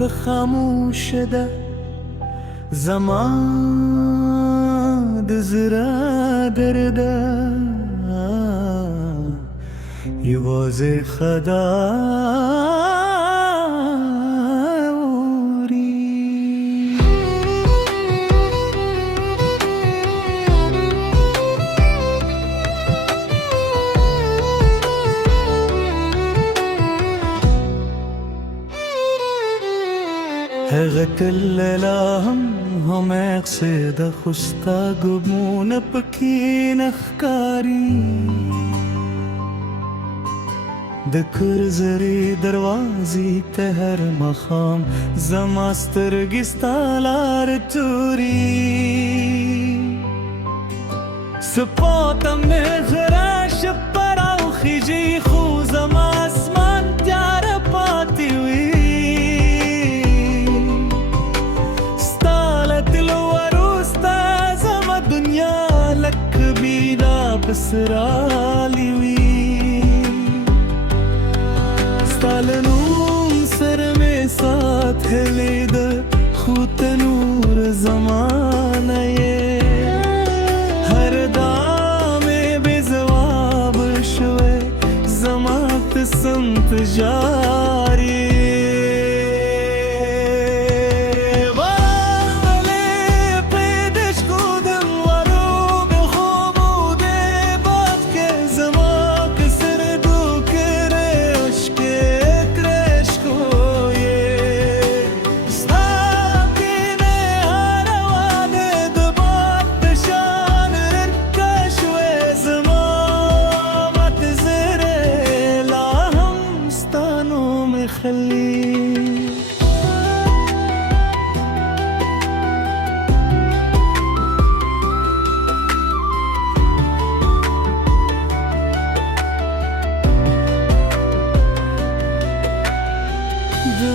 بخاموش ده زمان دزرا درده یوازې خداوري هغه کله لا هم اقصد خوستا ګمونه پکې نخکاری د کرزري دروازې ته هر مخام زما سترګې ستا لار توري سپاته مې غراش پر اوخیږي خو زما اسمان تیاره پاتې وي ستا له تلو وروسته زما دنیا لکه بینا پسرالي وي ستالنوم سر میں ساتھ لید خوت نور زمانہ ہر دام بے جواب شوے زمات سمت جاری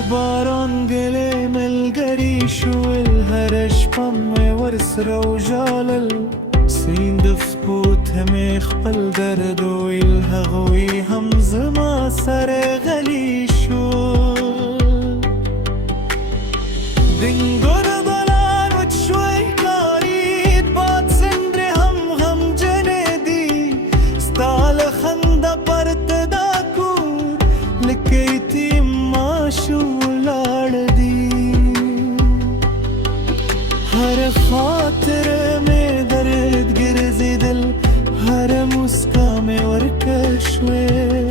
باران گلے ملګری شول هر شپه مې ورسره وژالل سیند سپوت مې خپل درد ویل هغوی هم زما سره غلی شول دنګور بلان وچ شوی کارید باد سندرې هم غمجنې دي ستا له خنده پرته دا کور لکه یتیم ماشوم हर खातिर में दर्द गिरजी दिल हर मुस्का में वरकश में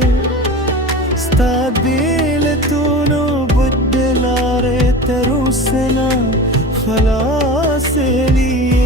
स्ता दिल तूनो बदलारे तरुसना खलास लिए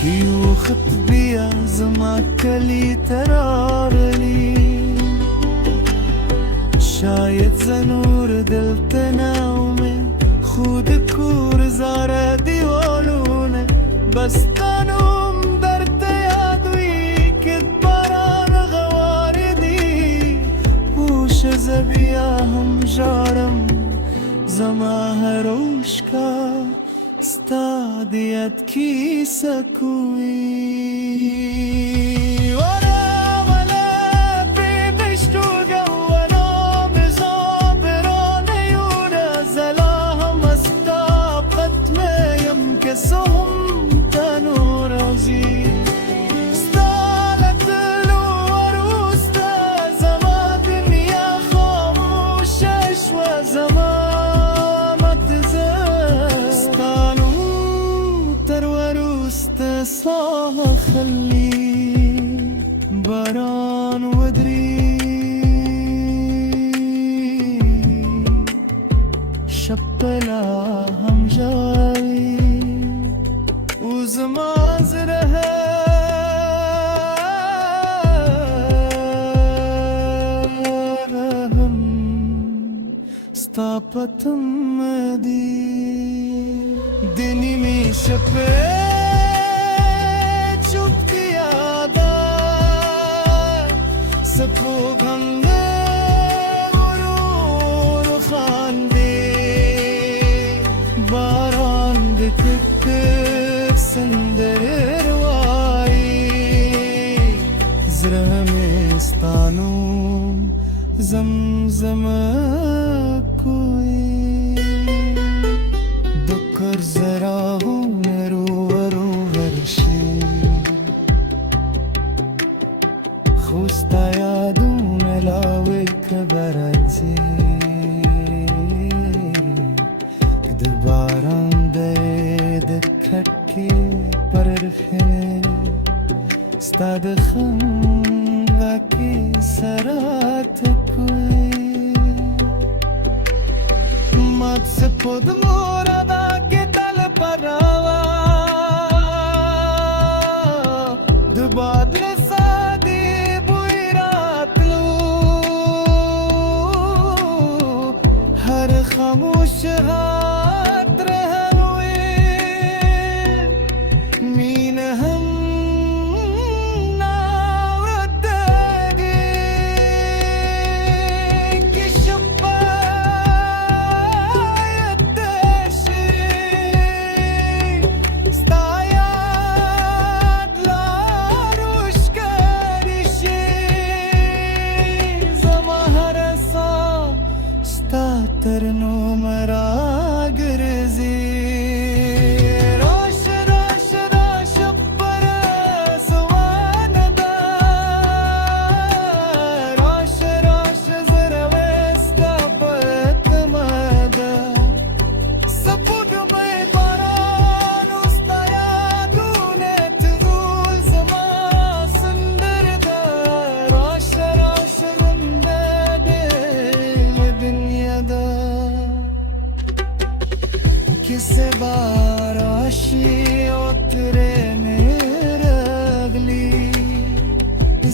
کیو خط بیا زما کلی ترارلی شاید زنور دلتنا میں خود کور زارا دیوالونه بس تنوم درد یادوی کت باران غواردی پوش زبیا هم جارم زما هروش کا استادیت کی سکوی خلي باران ودري شبلا هم جاي وزما زرها طابتم دي دني مي شبه چوب یادا سپو گنگ غرور خانده باران بتک سندر روایی زرمستانو زمزم کوئی دکر زرا رو ورشی خوستا یادون لاوی کبرتی دباران ده کٹکی پررفه استاد خم کی سرات کوئی مات سے پود موردا کے تل پراوا دبادل سادی بوئی رات لو ہر خاموش ہاتھ رہوئے مین ہم तरनो मरागरजी रोश रोश रोश पर सवानदा रोश रोश जरवेस्ता पतमदा सपुग में बारान उस्ताया दूने तजूल जमा सुंदरदा रोश रोश रुंदा दे दुनिया दा किसे बाराशी उतरे मेरे अगली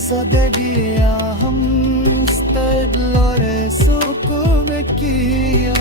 ज़दगिया हम स्टैड लोरे सुकून किया